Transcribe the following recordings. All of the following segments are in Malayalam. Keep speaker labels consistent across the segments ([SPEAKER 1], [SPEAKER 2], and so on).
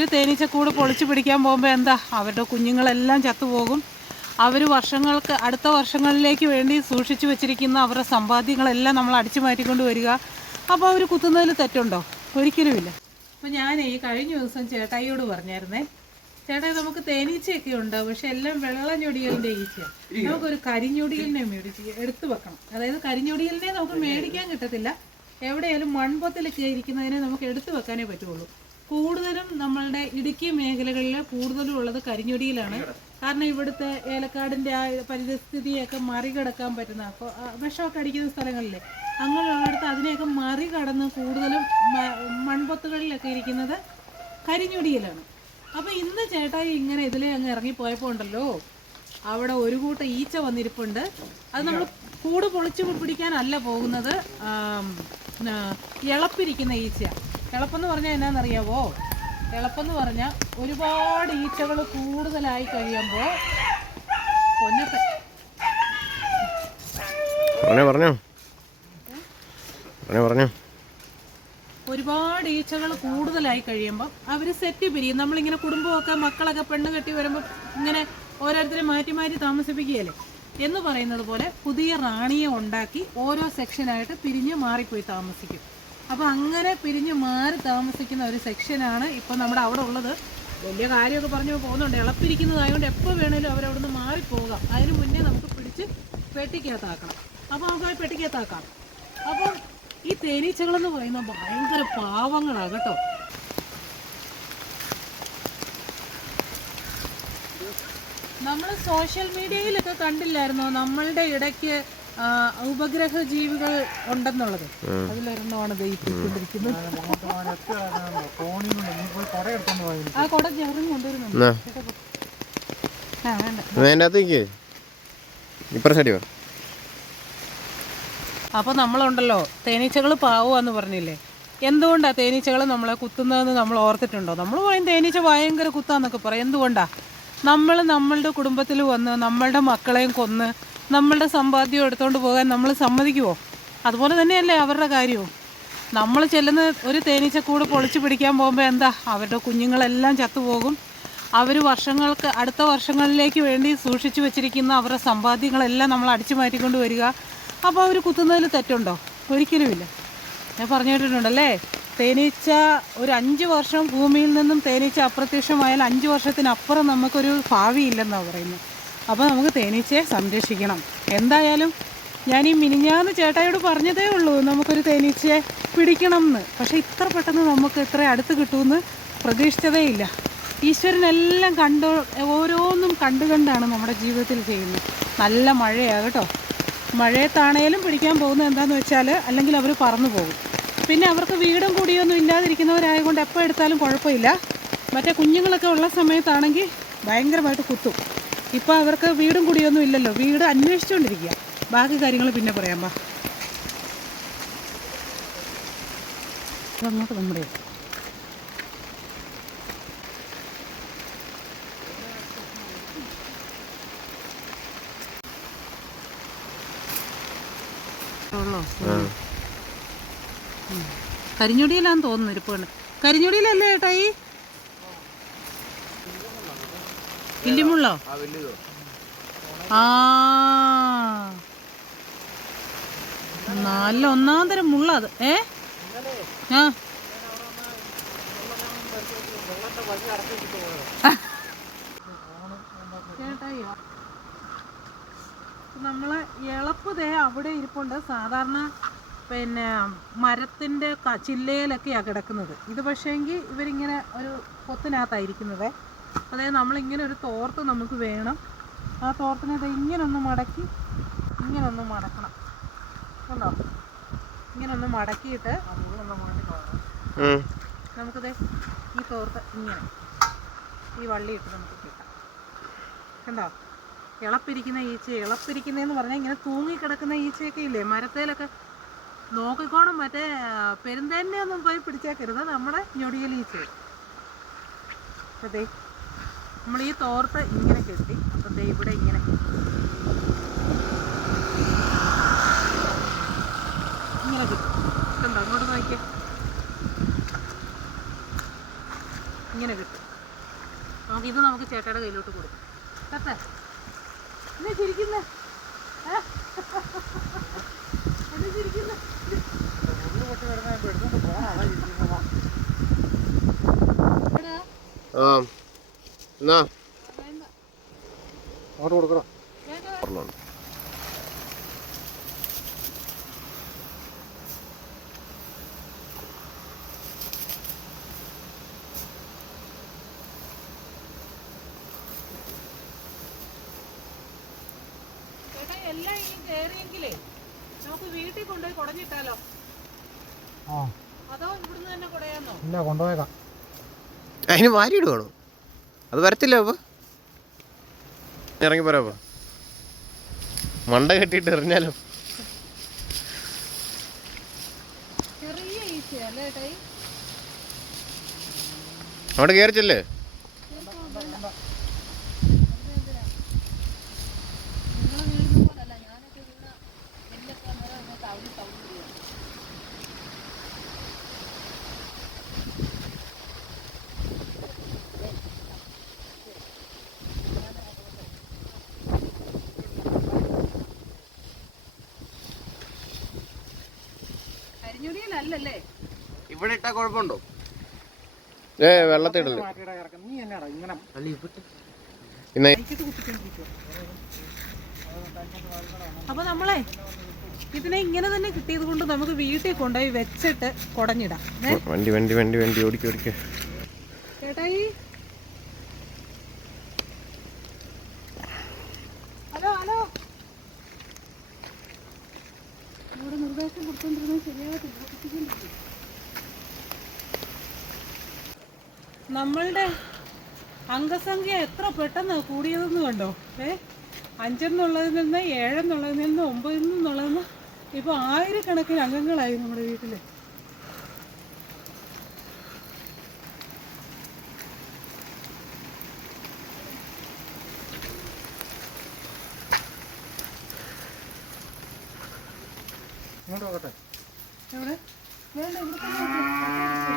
[SPEAKER 1] ഒരു തേനീച്ചക്കൂട് പൊളിച്ചു പിടിക്കാൻ പോകുമ്പോൾ എന്താ? അവരുടെ കുഞ്ഞുങ്ങളെല്ലാം ചത്തുപോകും. അവർ വർഷങ്ങൾക്ക് അടുത്ത വർഷങ്ങളിലേക്ക് വേണ്ടി സൂക്ഷിച്ചു വെച്ചിരിക്കുന്ന അവരുടെ സമ്പാദ്യങ്ങളെല്ലാം നമ്മൾ അടിച്ചു മാറ്റിക്കൊണ്ട് വരിക. അപ്പോൾ അവർ കുത്തുന്നതിൽ തെറ്റുണ്ടോ? ഒരിക്കലുമില്ല. അപ്പോൾ ഞാൻ ഈ കഴിഞ്ഞ ദിവസം ചേട്ടായിയോട് പറഞ്ഞായിരുന്നേ ചേട്ടായി നമുക്ക് തേനീച്ചയൊക്കെ ഉണ്ട് പക്ഷെ എല്ലാം വെള്ളഞ്ഞൊടിയലിന്റെ ഈച്ചയാണ് നമുക്കൊരു കരിഞ്ഞൊടിയലിനെ മേടിച്ച് എടുത്തു വെക്കണം. അതായത് കരിഞ്ഞൊടിയലിനെ നമുക്ക് മേടിക്കാൻ കിട്ടത്തില്ല. എവിടെയായാലും മൺപൊത്തിലൊക്കെ ഇരിക്കുന്നതിനെ നമുക്ക് എടുത്തു വെക്കാനേ പറ്റുള്ളൂ. കൂടുതലും നമ്മളുടെ ഇടുക്കി മേഖലകളിൽ കൂടുതലും ഉള്ളത് കരിഞ്ഞൊടിയിലാണ്. കാരണം ഇവിടുത്തെ ഏലക്കാടിന്റെ ആ പരിസ്ഥിതിയൊക്കെ മറികടക്കാൻ പറ്റുന്ന അപ്പോൾ വിഷമൊക്കെ അടിക്കുന്ന സ്ഥലങ്ങളിലെ അങ്ങനെയുള്ളിടത്ത് അതിനെയൊക്കെ മറികടന്ന് കൂടുതലും മൺപൊത്തുകളിലൊക്കെ ഇരിക്കുന്നത് കരിഞ്ഞൊടിയിലാണ്. അപ്പോൾ ഇന്ന് ചേട്ടായി ഇങ്ങനെ ഇതിലെ അങ്ങ് ഇറങ്ങിപ്പോയപ്പോൾ ഉണ്ടല്ലോ. അവിടെ ഒരു കൂട്ടം ഈച്ച വന്നിരിപ്പുണ്ട്. അത് നമ്മൾ കൂട് പൊളിച്ചു പിടിക്കാനല്ല പോകുന്നത്. ഇളപ്പിരിക്കുന്ന ഈച്ച ഇളപ്പെന്ന് പറഞ്ഞാൽ എന്നാണെന്നറിയാവോ ഇളപ്പെന്ന് പറഞ്ഞാൽ ഒരുപാട് ഈച്ചകൾ കൂടുതലായി കഴിയുമ്പോൾ
[SPEAKER 2] പറഞ്ഞോ പറഞ്ഞോ.
[SPEAKER 1] ഒരുപാട് ഈച്ചകൾ കൂടുതലായി കഴിയുമ്പോൾ അവർ സെറ്റ് പിരിയും. നമ്മളിങ്ങനെ കുടുംബമൊക്കെ മക്കളൊക്കെ പെണ്ണ് കെട്ടി വരുമ്പോൾ ഇങ്ങനെ ഓരോരുത്തരെ മാറ്റി മാറ്റി താമസിപ്പിക്കുകയല്ലേ? എന്ന് പറയുന്നത് പോലെ പുതിയ റാണിയെ ഉണ്ടാക്കി ഓരോ സെക്ഷനായിട്ട് പിരിഞ്ഞ് മാറിപ്പോയി താമസിക്കും. അപ്പോൾ അങ്ങനെ പിരിഞ്ഞ് മാറി താമസിക്കുന്ന ഒരു സെക്ഷനാണ് ഇപ്പോൾ നമ്മുടെ അവിടെ ഉള്ളത്. വലിയ കാര്യമൊക്കെ പറഞ്ഞു പോകുന്നുണ്ട്. ഇളപ്പിരിക്കുന്നതായതുകൊണ്ട് എപ്പോൾ വേണേലും അവരവിടുന്ന് മാറിപ്പോകാം. അതിന് മുന്നേ നമുക്ക് പിടിച്ച് പെട്ടിക്കകത്താക്കണം. അപ്പോൾ നമുക്ക് ആ പെട്ടിക്കകത്താക്കാം. അപ്പൊ ഈ തേനീച്ചകളെന്ന് പറയുന്ന ഭയങ്കര പാവങ്ങളാണ് കേട്ടോ. നമ്മൾ സോഷ്യൽ മീഡിയയിലൊക്കെ കണ്ടില്ലായിരുന്നോ? നമ്മളുടെ ഇടയ്ക്ക് ഉപഗ്രഹ ജീവികൾ ഉണ്ടെന്നുള്ളത്. അതിലൊരെണ്ണമാണ് ദയിപ്പിക്കൊണ്ടിരിക്കുന്നത് അപ്പൊ ആ കുട ചെറുതും കൊണ്ടുവരുന്നുണ്ട് ആ വേണ്ട.
[SPEAKER 2] അതിന്റെ അകത്തേക്ക്? ഇപ്പുറ സൈഡ് വാ.
[SPEAKER 1] അപ്പോൾ നമ്മളുണ്ടല്ലോ തേനീച്ചകൾ പാവുകയെന്ന് പറഞ്ഞില്ലേ? എന്തുകൊണ്ടാണ് തേനീച്ചകൾ നമ്മളെ കുത്തുന്നതെന്ന് നമ്മൾ ഓർത്തിട്ടുണ്ടോ? നമ്മൾ പറയും തേനീച്ച ഭയങ്കര കുത്താന്നൊക്കെ പറയും. എന്തുകൊണ്ടാ? നമ്മൾ നമ്മളുടെ കുടുംബത്തിൽ വന്ന് നമ്മളുടെ മക്കളെയും കൊന്ന് നമ്മളുടെ സമ്പാദ്യം എടുത്തുകൊണ്ട് പോകാൻ നമ്മൾ സമ്മതിക്കുമോ അതുപോലെ തന്നെയല്ലേ അവരുടെ കാര്യവും. നമ്മൾ ചെല്ലുന്ന ഒരു തേനീച്ചക്കൂട് പൊളിച്ചു പിടിക്കാൻ പോകുമ്പോൾ എന്താ? അവരുടെ കുഞ്ഞുങ്ങളെല്ലാം ചത്തുപോകും. അവർ വർഷങ്ങൾക്ക് അടുത്ത വർഷങ്ങളിലേക്ക് വേണ്ടി സൂക്ഷിച്ചു വെച്ചിരിക്കുന്ന അവരുടെ സമ്പാദ്യങ്ങളെല്ലാം നമ്മൾ അടിച്ചു മാറ്റിക്കൊണ്ട് വരിക. അപ്പോൾ അവർ കുത്തുന്നതിൽ തെറ്റുണ്ടോ? ഒരിക്കലുമില്ല. ഞാൻ പറഞ്ഞു കേട്ടിട്ടുണ്ടല്ലേ തേനീച്ച ഒരു അഞ്ച് വർഷം ഭൂമിയിൽ നിന്നും തേനീച്ച അപ്രത്യക്ഷമായാൽ അഞ്ച് വർഷത്തിനപ്പുറം നമുക്കൊരു ഭാവി ഇല്ലെന്നാണ് പറയുന്നത്. അപ്പോൾ നമുക്ക് തേനീച്ചയെ സംരക്ഷിക്കണം. എന്തായാലും ഞാൻ ഈ മിനിഞ്ഞാന്ന് ചേട്ടായോട് പറഞ്ഞതേ ഉള്ളൂ നമുക്കൊരു തേനീച്ചയെ പിടിക്കണം എന്ന് പക്ഷേ ഇത്ര പെട്ടെന്ന് നമുക്ക് ഇത്ര അടുത്ത് കിട്ടുമെന്ന് പ്രതീക്ഷിച്ചതേ ഇല്ല. ഈശ്വരനെല്ലാം കണ്ടു ഓരോന്നും കണ്ടു കണ്ടാണ് നമ്മുടെ ജീവിതത്തിൽ ചെയ്യുന്നത്. നല്ല മഴയാണ് കേട്ടോ. മഴയത്താണേലും പിടിക്കാൻ പോകുന്നത് എന്താണെന്ന് വെച്ചാൽ അല്ലെങ്കിൽ അവർ പറന്നു പോകും. പിന്നെ അവർക്ക് വീടും കൂടിയൊന്നും ഇല്ലാതിരിക്കുന്നവരായതുകൊണ്ട് എപ്പോൾ എടുത്താലും കുഴപ്പമില്ല. മറ്റേ കുഞ്ഞുങ്ങളൊക്കെ ഉള്ള സമയത്താണെങ്കിൽ ഭയങ്കരമായിട്ട് കുത്തും. ഇപ്പോൾ അവർക്ക് വീടും കൂടിയൊന്നും ഇല്ലല്ലോ. വീട് അന്വേഷിച്ചുകൊണ്ടിരിക്കുക ബാക്കി കാര്യങ്ങൾ പിന്നെ പറയാം വാ. അങ്ങോട്ട് നമ്മുടെ കരിഞ്ഞൊടിയിലാന്ന് തോന്നുന്നു ഇരിപ്പുണ്ട്. കരിഞ്ഞൊടിയിലല്ലേ ഏട്ടാ ഈ? ഇല്ലിമുള്ളോ? ആ നല്ല ഒന്നാം തരം മുള്ള അത്. ഏ? ആ. ചേട്ടായി നമ്മളെ ഇളപ്പ് ദേ അവിടെ ഇരിപ്പുണ്ട്. സാധാരണ പിന്നെ മരത്തിന്റെ ചില്ലയിലൊക്കെയാണ് കിടക്കുന്നത്. ഇത് പക്ഷേങ്കിൽ ഇവരിങ്ങനെ ഒരു പൊത്തിനകത്തായിരിക്കുന്നത് അതായത് നമ്മളിങ്ങനെ ഒരു തോർത്ത് നമുക്ക് വേണം. ആ തോർത്തിനെ ദേ ഇങ്ങനെ ഒന്ന് മടക്കി ഇങ്ങനെ ഒന്ന് മടക്കണം. കണ്ടോ? ഇങ്ങനെ ഒന്ന് മടക്കിയിട്ട്
[SPEAKER 2] നമുക്ക്
[SPEAKER 1] ദേ ഈ തോർത്ത് ഇങ്ങനെ ഈ വള്ളി ഇട്ട് നമുക്ക് കിട്ടാം. കണ്ടോ? ഇളപ്പിരിക്കുന്ന ഈച്ച ഇളപ്പിരിക്കുന്നതെന്ന് പറഞ്ഞാൽ ഇങ്ങനെ തൂങ്ങിക്കിടക്കുന്ന ഈച്ചയൊക്കെ ഇല്ലേ? മരത്തേലൊക്കെ നോക്കിക്കോണം മറ്റേ പെരുന്തേനെ ഒന്നും പോയി പിടിച്ചേക്കരുത്. നമ്മുടെ ഞൊടിയൽ ഈച്ച അതെ നമ്മൾ ഈ തോർത്ത് ഇങ്ങനെ കെട്ടി അപ്പം ദേ ഇവിടെ ഇങ്ങനെ. ഇങ്ങനെ കിട്ടും. കണ്ടോ? അങ്ങോട്ട് നോക്കിയേ. ഇങ്ങനെ കിട്ടും. നമുക്ക് ഇത് നമുക്ക് ചേട്ടയുടെ കയ്യിലോട്ട് കൊടുക്കും. കേട്ടെ എന്നാ ചിരിക്കുന്നേ? എന്നാ ചിരിക്കുന്നേ?
[SPEAKER 2] ആ. എന്നാ. അങ്ങോട്ട് കൊടുക്കടാ. പറഞ്ഞോണ്ട്
[SPEAKER 1] എല്ലാം ഇനി കയറിയെങ്കിലേ നമുക്ക് വീട്ടിൽ കൊണ്ടുപോയി കുടഞ്ഞിട്ടാലോ?
[SPEAKER 3] ആ.
[SPEAKER 1] അതോ ഇവിടുന്ന് തന്നെ കുടയാന്നോ?
[SPEAKER 3] ഇല്ല കൊണ്ടുപോയേക്കാം.
[SPEAKER 2] അതിന് വാരിയിടുവാണോ? അത് വരത്തില്ല അപ്പൊ? ഇറങ്ങി പോരാ മണ്ട കെട്ടിട്ട് എറിഞ്ഞാലോ? അവിടെ കയറിച്ചല്ലേ ഇവിടെ ഇട്ടാ കുഴപ്പമുണ്ടോ? ഏ വെള്ളത്തിടല്ലേ.
[SPEAKER 1] അപ്പൊ നമ്മളെ ഇതിനെ ഇങ്ങനെ തന്നെ കിട്ടിയത് കൊണ്ട് നമുക്ക് വീട്ടിൽ കൊണ്ടുപോയി വെച്ചിട്ട് കുടഞ്ഞിടാം.
[SPEAKER 2] വണ്ടി വണ്ടി വണ്ടി വണ്ടി
[SPEAKER 1] ചേട്ടായി അംഗസംഖ്യ എത്ര പെട്ടെന്ന് കൂടിയതെന്ന് കണ്ടോ? ഏ? അഞ്ചെന്നുള്ളതിൽ നിന്ന് ഏഴെന്നുള്ളതിൽ നിന്ന് ഒമ്പതിൽ നിന്നുള്ളതിൽ നിന്ന് ഇപ്പോൾ ആയിരക്കണക്കിന് അംഗങ്ങളായി നമ്മുടെ വീട്ടിൽ
[SPEAKER 3] ഇങ്ങോട്ട് നോക്കട്ടെ
[SPEAKER 1] എവിടെ വേണ്ട ഇവിടെ തന്നെ വെക്ക്.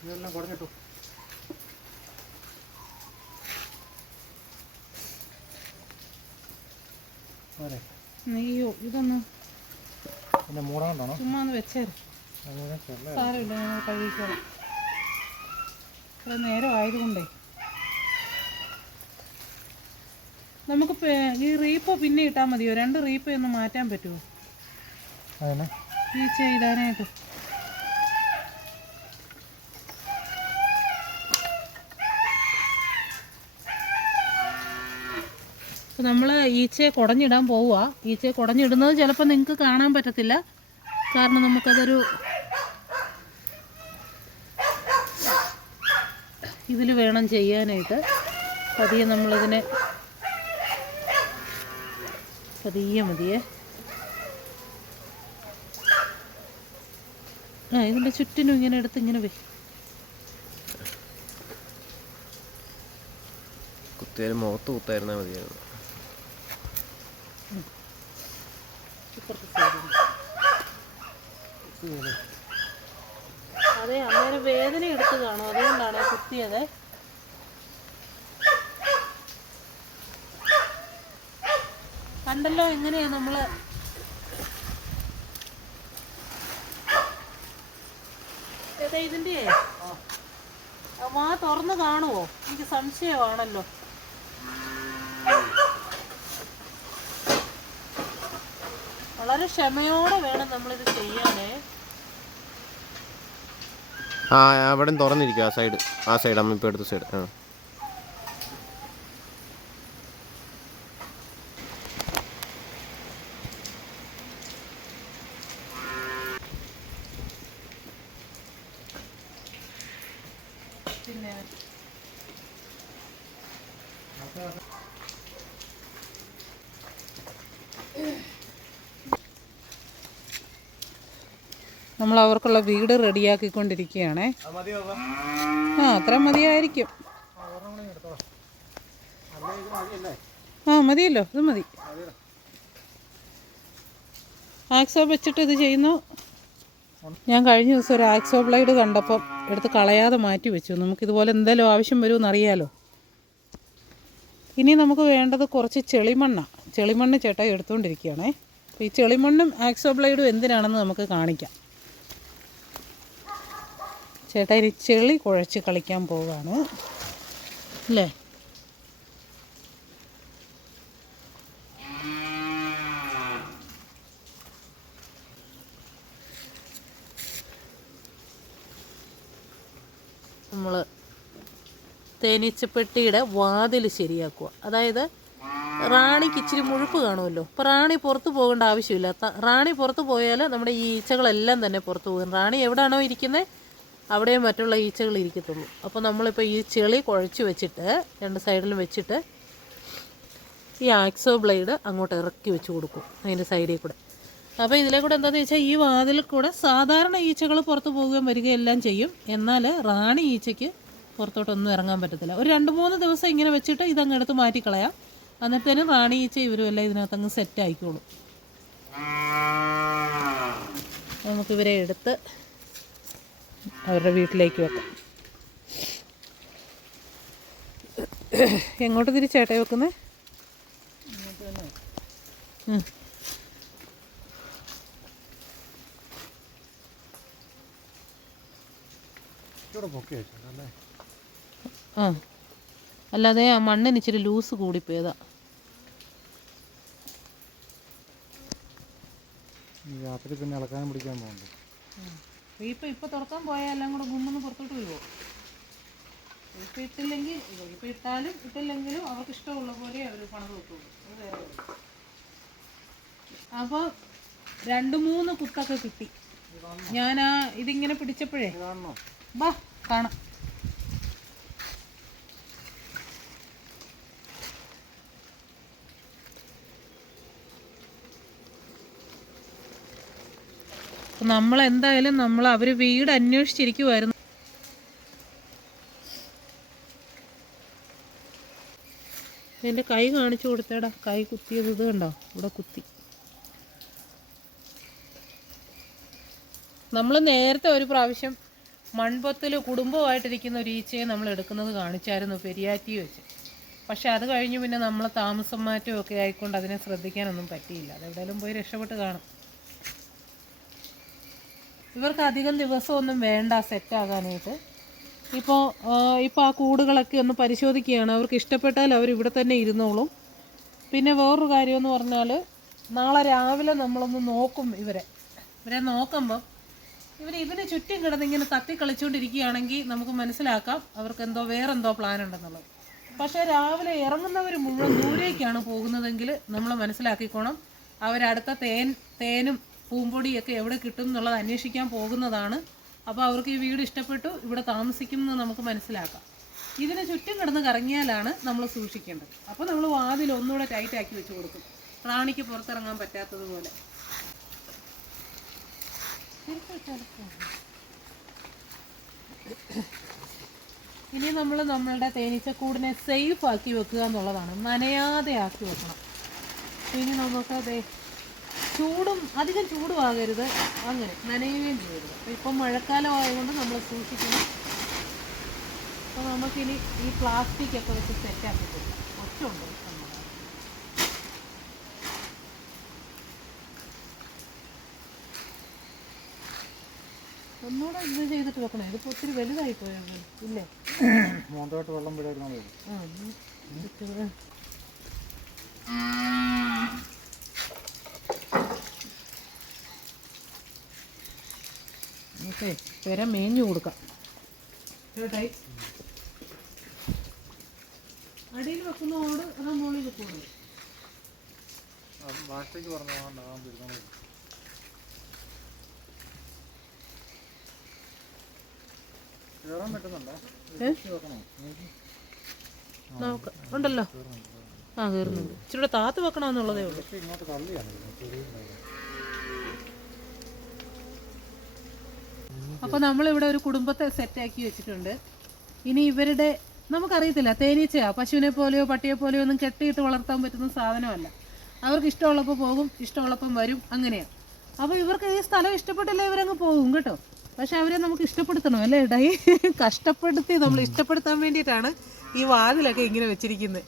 [SPEAKER 3] ഇതെല്ലാം കുറഞ്ഞിട്ടു അതെ
[SPEAKER 1] നെയ്യോ ഇതൊന്ന്
[SPEAKER 3] പിന്നെ മൂടാണ്ടാണോ?
[SPEAKER 1] ചുമ്മാ ഒന്ന് വെച്ചേര് സാരമില്ല കഴുകിക്കോളാം. ഇത്ര നേരം ആയതുകൊണ്ടേ നമുക്ക് ഈ റീപ്പ് പിന്നെ ഇട്ടാൽ മതിയോ? രണ്ട് റീപ്പ് ഒന്ന് മാറ്റാൻ പറ്റുമോ?
[SPEAKER 3] അതന്നെ.
[SPEAKER 1] ഈച്ച അപ്പോൾ നമ്മൾ ഈച്ചയെ കുടഞ്ഞിടാൻ പോവുക ഈച്ചയെ കുടഞ്ഞിടുന്നത് ചിലപ്പോൾ നിങ്ങൾക്ക് കാണാൻ പറ്റത്തില്ല. കാരണം നമുക്കതൊരു ഇതിൽ വേണം ചെയ്യാനായിട്ട്. പതിയെ നമ്മളിതിനെ പതിയെ മതിയേ. ആ ഇതിന്റെ ചുറ്റിനും ഇങ്ങനെ എടുത്ത് ഇങ്ങനെ വെ
[SPEAKER 2] കുത്തിയാലും മുഖത്ത് കുത്തായിരുന്നാൽ മതിയായിരുന്നു.
[SPEAKER 1] അതെ അന്നേരം വേദന എടുത്ത് കാണും അതുകൊണ്ടാണ് കുത്തിയത്? കണ്ടല്ലോ എങ്ങനെയാ നമ്മൾ? ഇതിന്റെ വാ തുറന്ന് കാണുവോ? എനിക്ക് സംശയമാണല്ലോ. വളരെ ക്ഷമയോടെ വേണം നമ്മളിത് ചെയ്യാനേ.
[SPEAKER 2] ആ അവിടെ തുറന്നിരിക്കും ആ സൈഡ്. ആ സൈഡ് അമ്മ ഇപ്പോൾ എടുത്ത സൈഡ്. ആ.
[SPEAKER 1] പിന്നെ? നമ്മൾ അവർക്കുള്ള വീട് റെഡിയാക്കിക്കൊണ്ടിരിക്കുകയാണേ. ആ അത്ര മതിയായിരിക്കും. ആ മതിയല്ലോ ഇത് മതി. ആക്സോ വെച്ചിട്ട് ഇത് ചെയ്യുന്നു. ഞാൻ കഴിഞ്ഞ ദിവസം ഒരു ആക്സോ ബ്ലൈഡ് കണ്ടപ്പം എടുത്ത് കളയാതെ മാറ്റി വെച്ചു. നമുക്കിതുപോലെ എന്തെങ്കിലും ആവശ്യം വരുമെന്ന് അറിയാലോ ഇനി നമുക്ക് വേണ്ടത് കുറച്ച് ചെളിമണ്ണാണ് ചെളിമണ്ണ് ചേട്ടായി എടുത്തുകൊണ്ടിരിക്കുകയാണേ അപ്പോൾ ഈ ചെളിമണ്ണും ആക്സോ ബ്ലൈഡും എന്തിനാണെന്ന് നമുക്ക് കാണിക്കാം. ചേട്ടാ ഇനി ചെളി കുഴച്ച് കളിക്കാൻ പോവാണ്. അല്ലേ? നമ്മൾ തേനീച്ചപ്പെട്ടിയുടെ വാതിൽ ശരിയാക്കുക. അതായത് റാണിക്ക് ഇച്ചിരി മുഴുപ്പ് കാണുമല്ലോ. അപ്പോൾ റാണി പുറത്ത് പോകേണ്ട ആവശ്യമില്ല. റാണി പുറത്ത് പോയാൽ നമ്മുടെ ഈ ഈച്ചകളെല്ലാം തന്നെ പുറത്ത് പോകും. റാണി എവിടെയാണോ ഇരിക്കുന്നത് അവിടെ മറ്റുള്ള ഈച്ചകൾ ഇരിക്കത്തുള്ളൂ. അപ്പോൾ നമ്മളിപ്പോൾ ഈ ചെളി കുഴച്ച് വെച്ചിട്ട് രണ്ട് സൈഡിലും വെച്ചിട്ട് ഈ ആക്സോ ബ്ലേഡ് അങ്ങോട്ട് ഇറക്കി വെച്ച് കൊടുക്കും അതിന്റെ സൈഡിൽ കൂടെ. അപ്പോൾ ഇതിലെ കൂടെ എന്താണെന്ന് വെച്ചാൽ ഈ വാതിൽ കൂടെ സാധാരണ ഈച്ചകൾ പുറത്ത് പോവുകയും വരികയും എല്ലാം ചെയ്യും. എന്നാൽ റാണി ഈച്ചയ്ക്ക് പുറത്തോട്ടൊന്നും ഇറങ്ങാൻ പറ്റത്തില്ല. ഒരു രണ്ട് മൂന്ന് ദിവസം ഇങ്ങനെ വെച്ചിട്ട് ഇതങ്ങ് എടുത്ത് മാറ്റിക്കളയാം. അന്നേരത്തേനും റാണി ഈച്ച ഇവരുമെല്ലാം ഇതിനകത്തങ്ങ് സെറ്റ് ആയിക്കോളും. നമുക്കിവരെ എടുത്ത് അവരുടെ വീട്ടിലേക്ക് വെക്കാം. എങ്ങോട്ട് തിരിച്ചേട്ടേ വെക്കുന്നേ? ഉം.
[SPEAKER 3] ഇവിടെ പൊക്കി വെച്ചല്ലേ
[SPEAKER 1] ആ. അല്ലാതെ ആ മണ്ണിന് ഇച്ചിരി ലൂസ് കൂടിപ്പോയതാ.
[SPEAKER 3] രാത്രി പിന്നെ ഇളക്കാനും പിടിക്കാൻ പോകുന്നുണ്ട്
[SPEAKER 1] ഇപ്പൊ തുറക്കാൻ പോയാൽ എല്ലാം കൂടെ ഗുമ്മെന്ന് പുറത്തോട്ട് വരുമോ ഇപ്പം ഇട്ടില്ലെങ്കിൽ ഇപ്പം ഇട്ടാലും ഇട്ടില്ലെങ്കിലും അവർക്ക് ഇഷ്ടമുള്ള പോലെ അവർ പണം വെക്കുള്ളൂ അത് വേറെ അപ്പോൾ രണ്ട് മൂന്ന് കുത്തൊക്കെ കിട്ടി. ഞാൻ ആ ഇതിങ്ങനെ പിടിച്ചപ്പോഴേ. ബാ കാണാം. നമ്മൾ എന്തായാലും നമ്മൾ അവർ വീട് അന്വേഷിച്ചിരിക്കുമായിരുന്നു എന്റെ കൈ കാണിച്ചു കൊടുത്തേടാ. കൈ കുത്തിയത് ഇത് കണ്ടോ? ഇവിടെ കുത്തി. നമ്മൾ നേരത്തെ ഒരു പ്രാവശ്യം മൺപൊത്തിൽ കുടുംബമായിട്ടിരിക്കുന്ന ഒരു ഈച്ചയെ നമ്മൾ എടുക്കുന്നത് കാണിച്ചായിരുന്നു പെരിയാറ്റി വെച്ച്. പക്ഷെ അത് കഴിഞ്ഞ് പിന്നെ നമ്മൾ താമസം മാറ്റമൊക്കെ ആയിക്കൊണ്ട് അതിനെ ശ്രദ്ധിക്കാനൊന്നും പറ്റിയില്ല. അതെവിടെയെങ്കിലും പോയി രക്ഷപ്പെട്ട് കാണും. ഇവർക്ക് അധികം ദിവസമൊന്നും വേണ്ട സെറ്റാകാനായിട്ട്. ഇപ്പോൾ ഇപ്പോൾ ആ കൂടുകളൊക്കെ ഒന്ന് പരിശോധിക്കുകയാണ്. അവർക്ക് ഇഷ്ടപ്പെട്ടാൽ അവർ ഇവിടെ തന്നെ ഇരുന്നോളും. പിന്നെ വേറൊരു കാര്യമെന്ന് പറഞ്ഞാൽ നാളെ രാവിലെ നമ്മളൊന്ന് നോക്കും ഇവരെ. ഇവരെ നോക്കുമ്പം ഇവർ ഇതിന് ചുറ്റും കിടന്ന് ഇങ്ങനെ തത്തി കളിച്ചുകൊണ്ടിരിക്കുകയാണെങ്കിൽ നമുക്ക് മനസ്സിലാക്കാം അവർക്ക് എന്തോ വേറെന്തോ പ്ലാൻ ഉണ്ടെന്നുള്ളത് പക്ഷേ രാവിലെ ഇറങ്ങുന്നവർ മുഴുവൻ ദൂരേക്കാണ് പോകുന്നതെങ്കിൽ നമ്മൾ മനസ്സിലാക്കിക്കോണം. അവരടുത്ത തേൻ തേനും പൂമ്പൊടിയൊക്കെ എവിടെ കിട്ടും എന്നുള്ളത് അന്വേഷിക്കാൻ പോകുന്നതാണ്. അപ്പോൾ അവർക്ക് ഈ വീട് ഇഷ്ടപ്പെട്ടു. ഇവിടെ താമസിക്കുന്നത് നമുക്ക് മനസ്സിലാക്കാം. ഇതിന് ചുറ്റും കിടന്ന് കറങ്ങിയാലാണ് നമ്മൾ സൂക്ഷിക്കേണ്ടത്. അപ്പോൾ നമ്മൾ വാതിൽ ഒന്നുകൂടെ ടൈറ്റ് ആക്കി വെച്ച് കൊടുക്കും. റാണിക്ക് പുറത്തിറങ്ങാൻ പറ്റാത്തതുപോലെ. ഇനി നമ്മൾ നമ്മളുടെ തേനീച്ചക്കൂടിനെ സേഫ് ആക്കി വെക്കുക എന്നുള്ളതാണ്. നനയാതെ ആക്കി വെക്കണം. ഇനി നമുക്ക് അതെ ചൂടും അധികം ചൂടും ആകരുത് അങ്ങനെ നനയുകയും ചെയ്യരുത്. അപ്പോൾ ഇപ്പം മഴക്കാലം ആയതുകൊണ്ട് നമ്മൾ സൂക്ഷിക്കണം. അപ്പോൾ നമുക്കിനി ഈ പ്ലാസ്റ്റിക് ഒക്കെ വെച്ച് സെറ്റാക്കി കൊടുക്കാം. ഒച്ചുണ്ട് ഒന്നുകൂടെ ഇത് ചെയ്തിട്ട് വെക്കണം. ഇതിപ്പോൾ ഒത്തിരി വലുതായി പോയത്. ഇല്ലേ?
[SPEAKER 3] മോന്തോട്ട് വെള്ളം വിടായിരുന്നാൽ മതി
[SPEAKER 1] ആ ഓക്കെ പെര മേഞ്ഞു കൊടുക്കാം. കേട്ടായി അടിയിൽ വെക്കുന്ന ഓട് അതാ മുകളിൽ വെക്കുന്നത്.
[SPEAKER 3] ഭാഷയ്ക്ക് പറഞ്ഞാൽ
[SPEAKER 1] ഏ? ഉണ്ടല്ലോ. ആ കയറുന്നുണ്ട് ഇച്ചിരി താത്ത് വെക്കണമെന്നുള്ളതേ ഉള്ളൂ
[SPEAKER 3] പക്ഷേ ഇങ്ങോട്ട് തള്ളിയാണ് ഇതിനെ. ചെറിയുണ്ടായിരുന്നു.
[SPEAKER 1] അപ്പോൾ നമ്മളിവിടെ ഒരു കുടുംബത്തെ സെറ്റാക്കി വെച്ചിട്ടുണ്ട്. ഇനി ഇവരുടെ നമുക്കറിയത്തില്ല തേനീച്ചയാ പശുവിനെ പോലെയോ പട്ടിയെ പോലെയോ ഒന്നും കെട്ടിയിട്ട് വളർത്താൻ പറ്റുന്ന സാധനമല്ല. അവർക്ക് ഇഷ്ടമുള്ളപ്പോൾ പോകും ഇഷ്ടമുള്ളപ്പം വരും അങ്ങനെയാണ് അപ്പോൾ ഇവർക്ക് ഈ സ്ഥലം ഇഷ്ടപ്പെട്ടില്ല ഇവരങ്ങ് പോകും കേട്ടോ. പക്ഷെ അവരെ നമുക്ക് ഇഷ്ടപ്പെടുത്തണം അല്ലേ ഡൈ? കഷ്ടപ്പെടുത്തി നമ്മൾ ഇഷ്ടപ്പെടുത്താൻ വേണ്ടിയിട്ടാണ് ഈ വാതിലൊക്കെ ഇങ്ങനെ വെച്ചിരിക്കുന്നത്